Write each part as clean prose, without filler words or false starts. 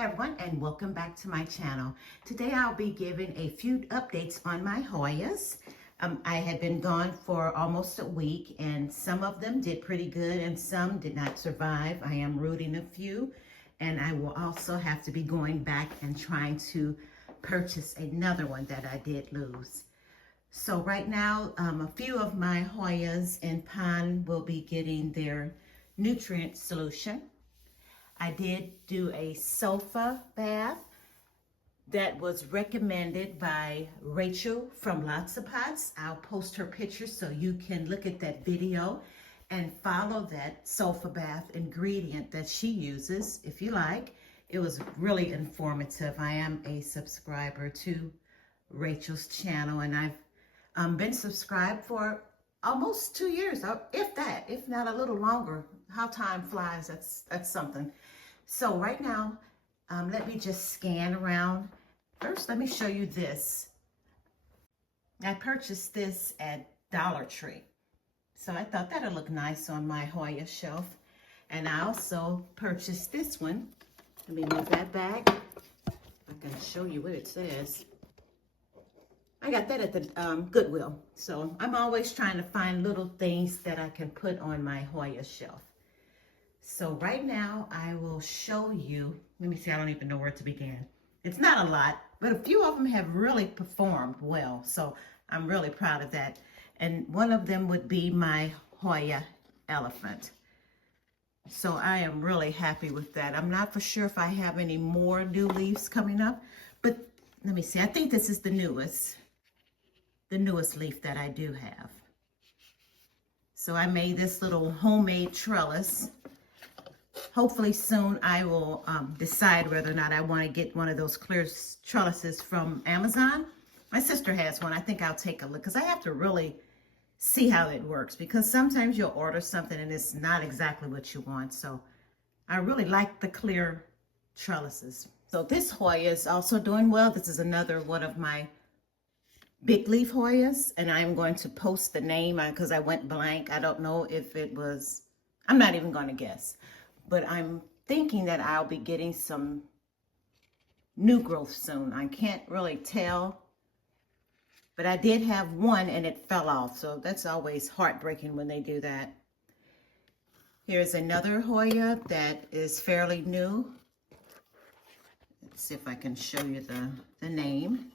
Hi everyone, and welcome back to my channel. Today I'll be giving a few updates on my Hoyas. I had been gone for almost a week, and some of them did pretty good and some did not survive. I am rooting a few, and I will also have to be going back and trying to purchase another one that I did lose. So right now, a few of my Hoyas in pond will be getting their nutrient solution. I did do a sofa bath that was recommended by Rachel from Lots of Pots. I'll post her picture so you can look at that video and follow that sofa bath ingredient that she uses if you like. It was really informative. I am a subscriber to Rachel's channel, and I've been subscribed for almost 2 years, if that, if not a little longer. How time flies, that's something. So right now, let me just scan around. First, let me show you this. I purchased this at Dollar Tree. So I thought that'd look nice on my Hoya shelf. And I also purchased this one. Let me move that back. I can show you what it says. I got that at the Goodwill. So I'm always trying to find little things that I can put on my Hoya shelf. So right now I will show you, let me see, I don't even know where to begin. It's not a lot, but a few of them have really performed well. So I'm really proud of that. And one of them would be my Hoya elephant. So I am really happy with that. I'm not for sure if I have any more new leaves coming up, but let me see. I think this is the newest leaf that I do have. So I made this little homemade trellis. Hopefully soon I will decide whether or not I want to get one of those clear trellises from Amazon. My sister has one. I think I'll take a look because I have to really see how it works, because sometimes you'll order something and it's not exactly what you want. So I really like the clear trellises. So this Hoya is also doing well. This is another one of my big leaf Hoyas, and I'm going to post the name because I went blank. I don't know if it was, I'm not even going to guess. But I'm thinking that I'll be getting some new growth soon. I can't really tell, but I did have one and it fell off. So that's always heartbreaking when they do that. Here's another Hoya that is fairly new. Let's see if I can show you the name.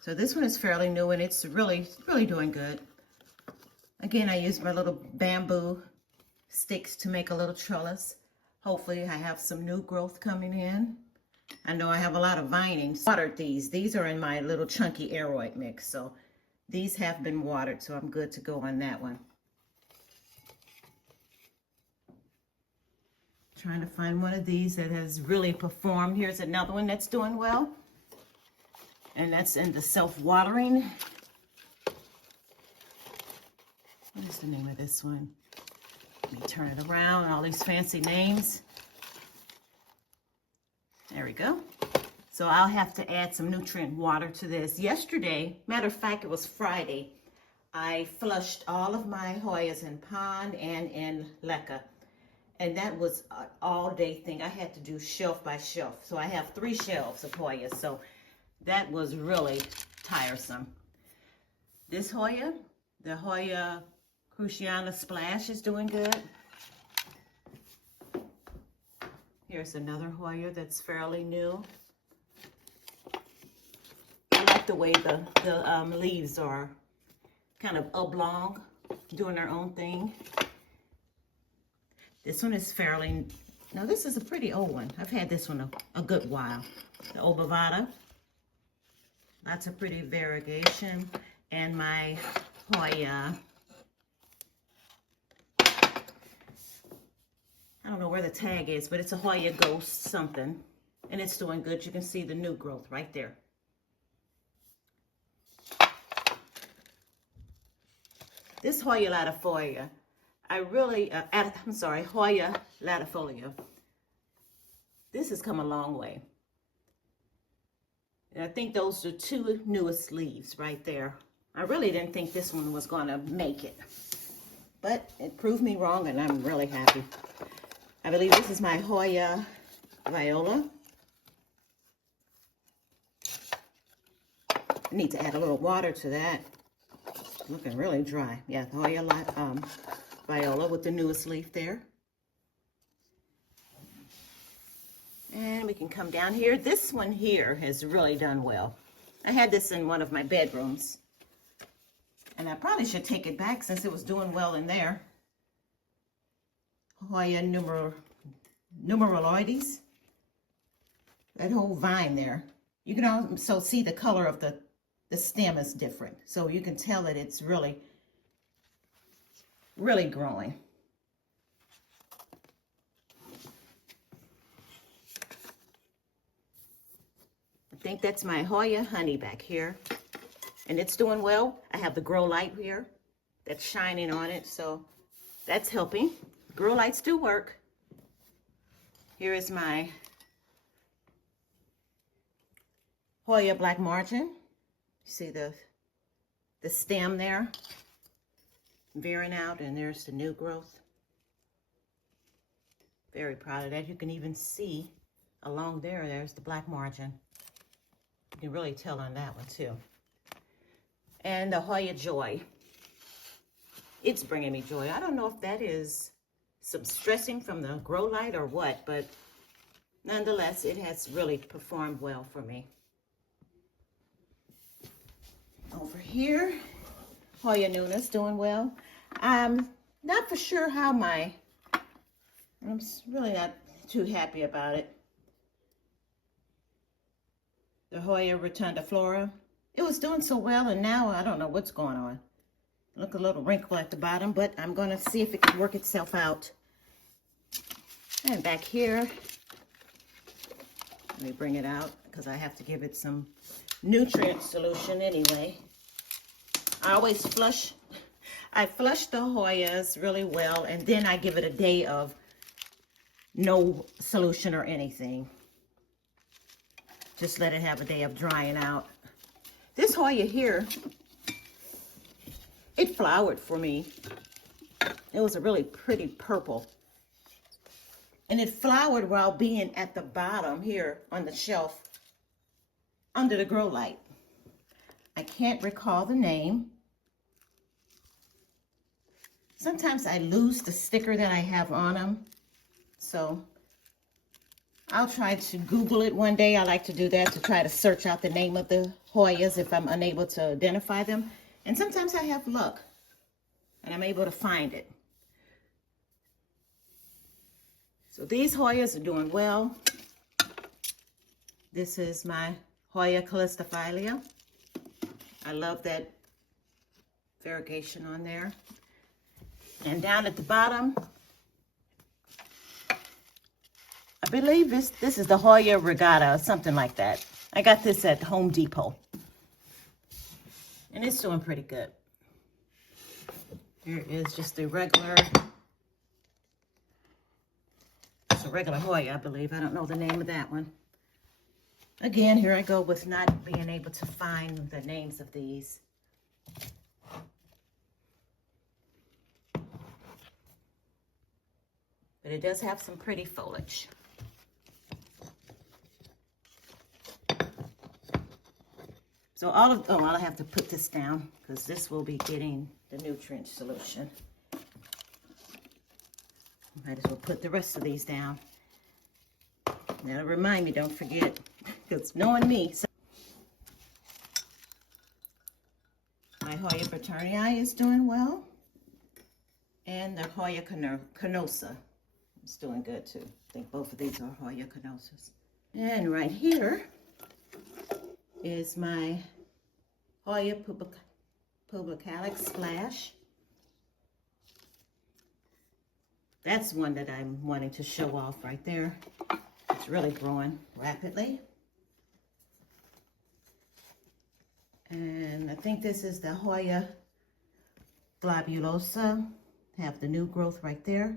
So this one is fairly new and it's really doing good. Again, I used my little bamboo sticks to make a little trellis. Hopefully I have some new growth coming in. I know I have a lot of vinings. Watered these. These are in my little chunky aeroid mix. So these have been watered, so I'm good to go on that one. Trying to find one of these that has really performed. Here's another one that's doing well. And that's in the self-watering. What is the name of this one? Let me turn it around, all these fancy names. There we go. So I'll have to add some nutrient water to this. Yesterday, matter of fact, it was Friday, I flushed all of my Hoyas in pond and in leca. And that was an all-day thing. I had to do shelf by shelf. So I have 3 shelves of Hoyas. So that was really tiresome. This Hoya, the Hoya Cruciana Splash, is doing good. Here's another Hoya that's fairly new. I like the way the leaves are kind of oblong, doing their own thing. This one is fairly, now this is a pretty old one. I've had this one a good while. The Obavata. Lots of pretty variegation. And my Hoya, I don't know where the tag is, but it's a Hoya Ghost something. And it's doing good. You can see the new growth right there. This Hoya latifolia, Hoya latifolia. This has come a long way. And I think those are 2 newest leaves right there. I really didn't think this one was going to make it. But it proved me wrong, and I'm really happy. I believe this is my Hoya viola. I need to add a little water to that. It's looking really dry. Yeah, the Hoya viola with the newest leaf there. And we can come down here. This one here has really done well. I had this in one of my bedrooms. And I probably should take it back since it was doing well in there. Hoya numeraloides. That whole vine there. You can also see the color of the stem is different. So you can tell that it's really, really growing. I think that's my Hoya honey back here. And it's doing well. I have the grow light here that's shining on it, so that's helping. Grow lights do work. Here is my Hoya black margin. You see the stem there veering out, and there's the new growth. Very proud of that. You can even see along there, there's the black margin. You can really tell on that one too. And the Hoya Joy. It's bringing me joy. I don't know if that is some stressing from the grow light or what, but nonetheless, it has really performed well for me. Over here, Hoya Nuna's doing well. I'm not for sure how I'm really not too happy about it. The Hoya rotundiflora. It was doing so well, and now I don't know what's going on. Look a little wrinkle at the bottom, but I'm going to see if it can work itself out. And back here, let me bring it out because I have to give it some nutrient solution anyway. I always flush. I flush the Hoyas really well, and then I give it a day of no solution or anything. Just let it have a day of drying out. This Hoya here, it flowered for me. It was a really pretty purple. And it flowered while being at the bottom here on the shelf under the grow light. I can't recall the name. Sometimes I lose the sticker that I have on them. So I'll try to Google it one day. I like to do that, to try to search out the name of the Hoyas if I'm unable to identify them. And sometimes I have luck and I'm able to find it. So these Hoyas are doing well. This is my Hoya calistophilia. I love that variegation on there. And down at the bottom, I believe this is the Hoya regatta, or something like that. I got this at Home Depot. And it's doing pretty good. Here is just a regular, it's a regular Hoya, I believe. I don't know the name of that one. Again, here I go with not being able to find the names of these. But it does have some pretty foliage. So I'll have to put this down because this will be getting the nutrient solution. Might as well put the rest of these down. That'll remind me, don't forget, because knowing me. So my Hoya Brittonii is doing well. And the Hoya canosa is doing good too. I think both of these are Hoya canosas. And right here is my Hoya publicalis Splash. That's one that I'm wanting to show off right there. It's really growing rapidly. And I think this is the Hoya globulosa. Have the new growth right there.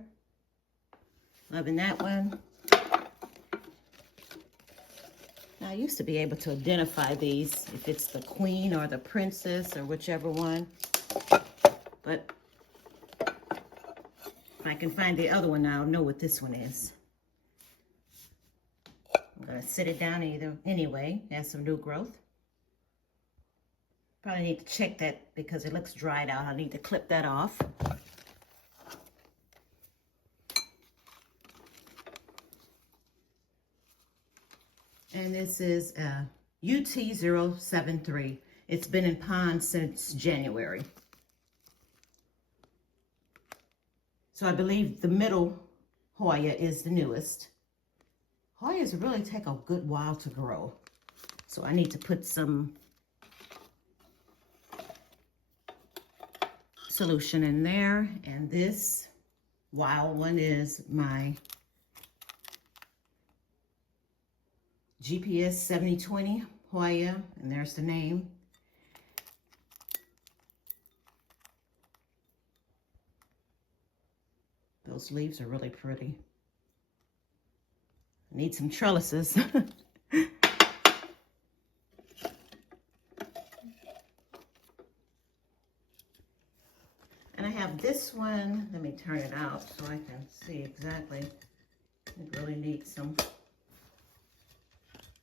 Loving that one. Now, I used to be able to identify these, if it's the queen or the princess or whichever one. But If I can find the other one now, I'll know what this one is. I'm gonna sit it down anyway, has some new growth. Probably need to check that because it looks dried out. I need to clip that off. And this is UT073. It's been in pond since January. So I believe the middle Hoya is the newest. Hoyas really take a good while to grow. So I need to put some solution in there. And this wild one is my GPS 7020 Hoya, and there's the name. Those leaves are really pretty. I need some trellises. And I have this one. Let me turn it out so I can see exactly. It really needs some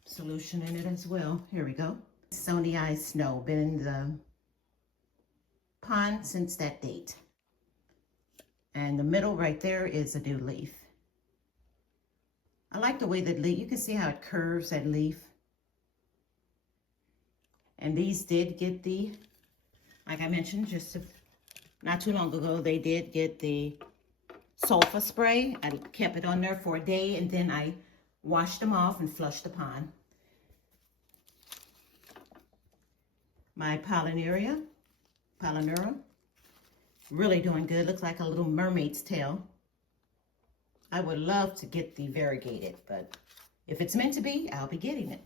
solution in it as well. Here we go. Sony Eye Snow, been in the pond since that date. And the middle right there is a new leaf. I like the way that leaf, you can see how it curves, that leaf. And these did get the, like I mentioned just not too long ago, they did get the sulfur spray. I kept it on there for a day and then I washed them off and flushed the pond. My Polynera, really doing good. Looks like a little mermaid's tail. I would love to get the variegated, but if it's meant to be, I'll be getting it.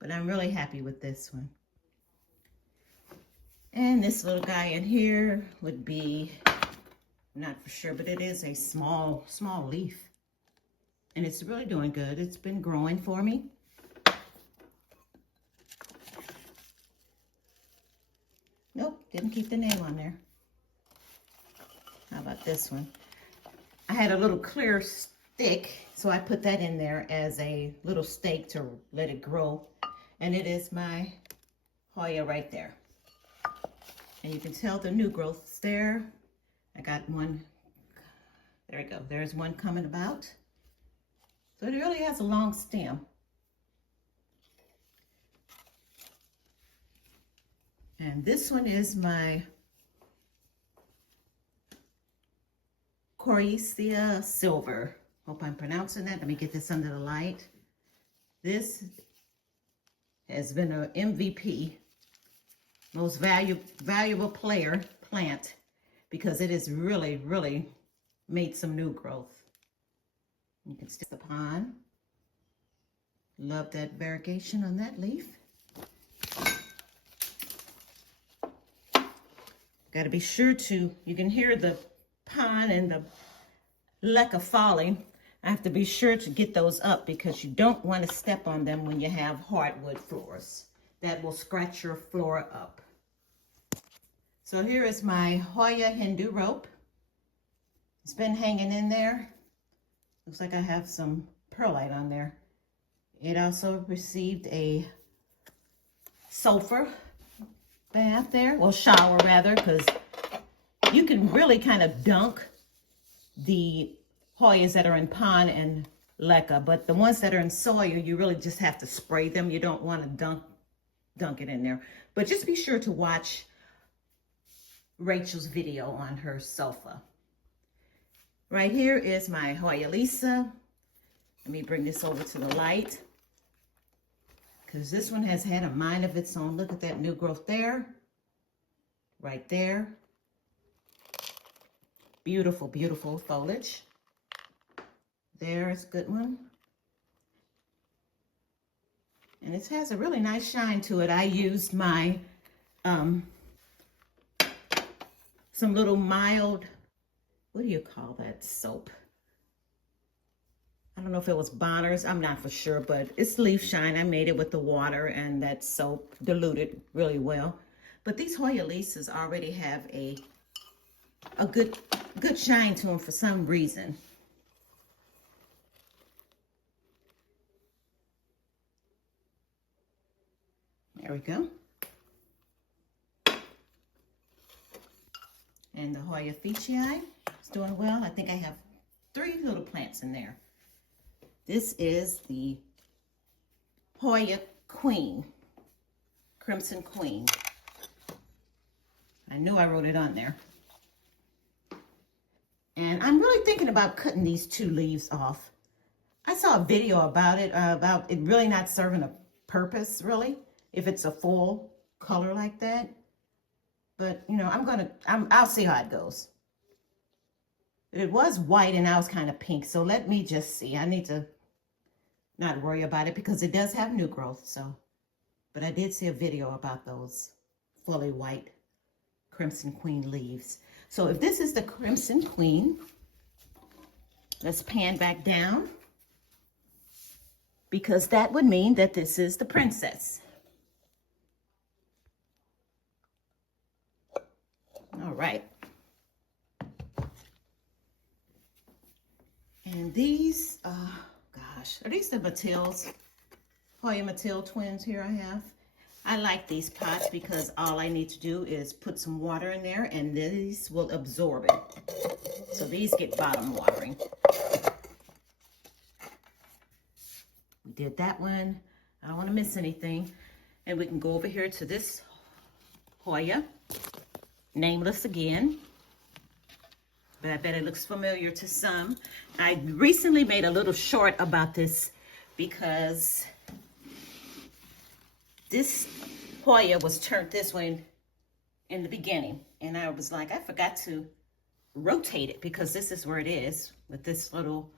But I'm really happy with this one. And this little guy in here would be, not for sure, but it is a small leaf. And it's really doing good. It's been growing for me. Nope, didn't keep the name on there. How about this one? I had a little clear stick, so I put that in there as a little stake to let it grow. And it is my Hoya right there. And you can tell the new growth's there. I got one, there we go. There's one coming about. So it really has a long stem. And this one is my Coriacea Silver. Hope I'm pronouncing that. Let me get this under the light. This has been an MVP, most valuable plant, because it has really made some new growth. You can stick the pond. Love that variegation on that leaf. Got to be sure to, you can hear the pond and the leca falling. I have to be sure to get those up because you don't want to step on them when you have hardwood floors. That will scratch your floor up. So here is my Hoya Hindu rope. It's been hanging in there. Looks like I have some perlite on there. It also received a sulfur bath there, well, shower rather, because you can really kind of dunk the Hoyas that are in pond and leca, but the ones that are in soil, you really just have to spray them. You don't want to dunk it in there. But just be sure to watch Rachel's video on her sulfur. Right here is my Hoya Lisa. Let me bring this over to the light, because this one has had a mind of its own. Look at that new growth there, right there. Beautiful, beautiful foliage. There's a good one. And it has a really nice shine to it. I used my, some little mild, what do you call that soap? I don't know if it was Bonner's, I'm not for sure, but it's leaf shine. I made it with the water and that soap diluted really well. But these Hoya Lisas already have a good good shine to them for some reason. There we go. And the Hoya Fichii is doing well. I think I have 3 little plants in there. This is the Hoya Queen, Crimson Queen. I knew I wrote it on there. And I'm really thinking about cutting these 2 leaves off. I saw a video about it really not serving a purpose, really, if it's a full color like that. But, you know, I'll see how it goes. It was white and now it's kind of pink, so let me just see. I need to not worry about it because it does have new growth, so. But I did see a video about those fully white Crimson Queen leaves. So if this is the Crimson Queen, let's pan back down because that would mean that this is the Princess. All right. And these, gosh, are these the Matilles? Hoya Matilde twins here I have. I like these pots because all I need to do is put some water in there and these will absorb it. So these get bottom watering. We did that one. I don't want to miss anything. And we can go over here to this Hoya. Nameless again, but I bet it looks familiar to some. I recently made a little short about this because this Hoya was turned this way in the beginning, and I was like, I forgot to rotate it because this is where it is with this little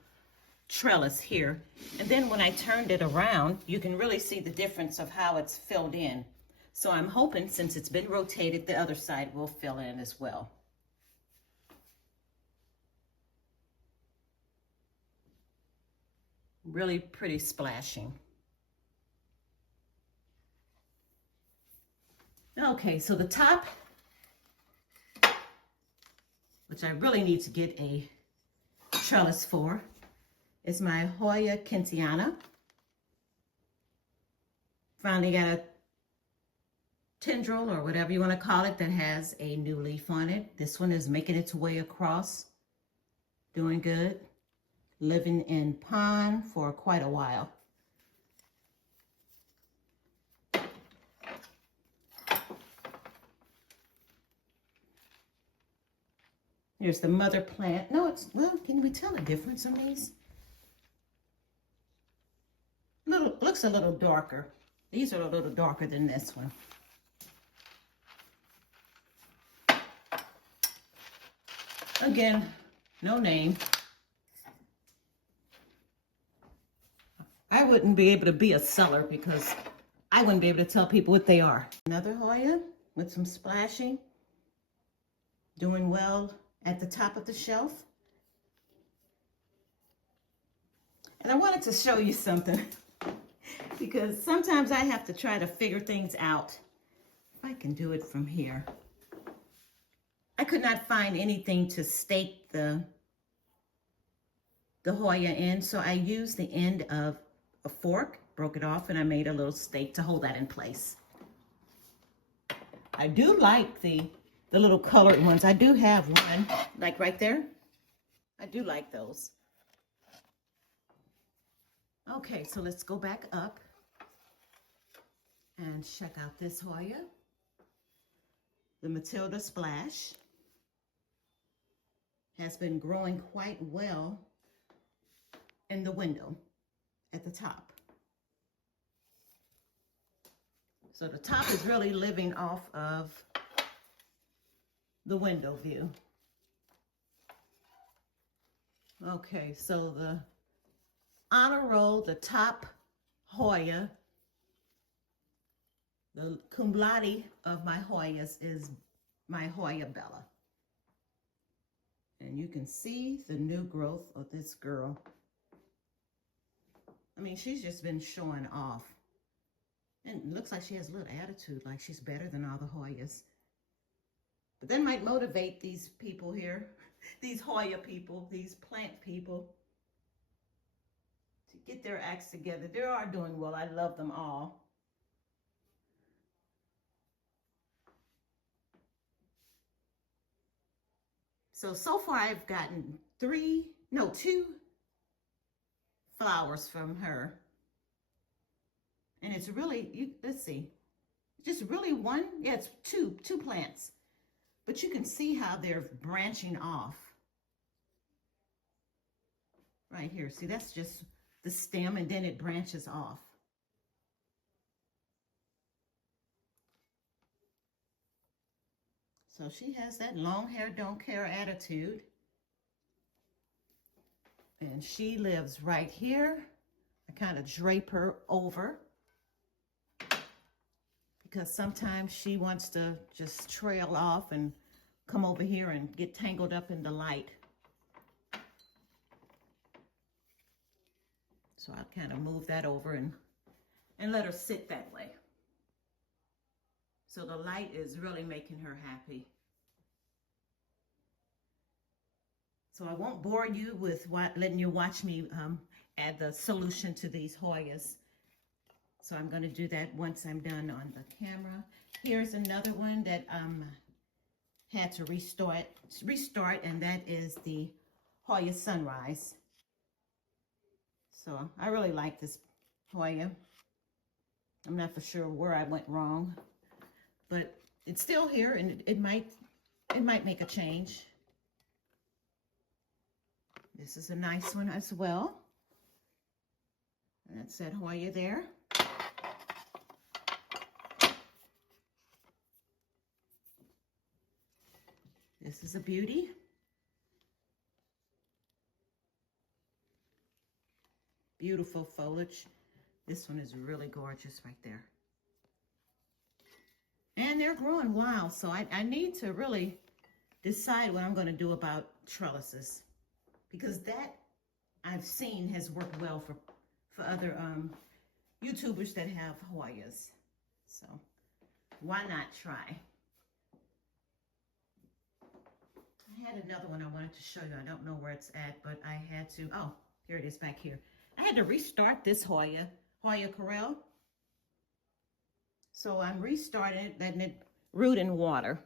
trellis here. And then when I turned it around, you can really see the difference of how it's filled in. So I'm hoping, since it's been rotated, the other side will fill in as well. Really pretty splashing. Okay, so the top, which I really need to get a trellis for, is my Hoya Kentiana. Finally got a tendril or whatever you want to call it that has a new leaf on it. This one is making its way across, doing good, living in pond for quite a while. Here's the mother plant. No, it's, well, can we tell the difference on these? Looks a little darker. These are a little darker than this one. Again, no name. I wouldn't be able to be a seller because I wouldn't be able to tell people what they are. Another Hoya with some splashing. Doing well at the top of the shelf. And I wanted to show you something because sometimes I have to try to figure things out. If I can do it from here. I could not find anything to stake the Hoya in, so I used the end of a fork, broke it off, and I made a little stake to hold that in place. I do like the little colored ones. I do have one, like right there. I do like those. Okay, so let's go back up and check out this Hoya, the Matilda Splash. Has been growing quite well in the window at the top. So the top is really living off of the window view. Okay, so the honor roll, the top Hoya, the cum laude of my Hoyas is my Hoya Bella. And you can see the new growth of this girl. I mean, she's just been showing off. And it looks like she has a little attitude, like she's better than all the Hoyas. But that might motivate these people here these Hoya people, these plant people, to get their acts together. They are doing well. I love them all. So far I've gotten two flowers from her. And it's really, let's see, just really one, yeah, it's two plants. But you can see how they're branching off. Right here, see, that's just the stem, and then it branches off. So she has that long hair, don't care attitude. And she lives right here. I kind of drape her over because sometimes she wants to just trail off and come over here and get tangled up in the light. So I'll kind of move that over and let her sit that way. So the light is really making her happy. So I won't bore you with letting you watch me add the solution to these Hoyas. So I'm going to do that once I'm done on the camera. Here's another one that had to restart, and that is the Hoya Sunrise. So I really like this Hoya. I'm not for sure where I went wrong, but it's still here, and it might make a change. This is a nice one as well. That's that Hoya there. This is a beauty. Beautiful foliage. This one is really gorgeous right there. And they're growing wild, so I need to really decide what I'm going to do about trellises, because that I've seen has worked well for other YouTubers that have Hoyas. So why not try? I had another one I wanted to show you. I don't know where it's at, but I had to, oh, here it is back here. I had to restart this Hoya Corel. So I'm restarting it, letting it root in water.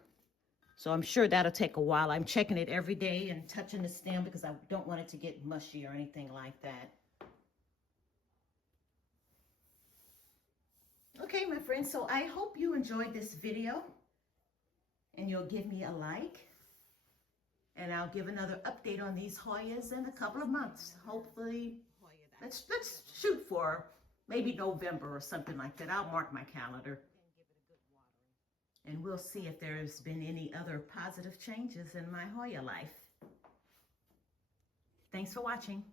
So I'm sure that'll take a while. I'm checking it every day and touching the stem because I don't want it to get mushy or anything like that. Okay, my friends, so I hope you enjoyed this video and you'll give me a like. And I'll give another update on these Hoyas in a couple of months. Hopefully, let's shoot for maybe November or something like that. I'll mark my calendar. And we'll see if there's been any other positive changes in my Hoya life. Thanks for watching.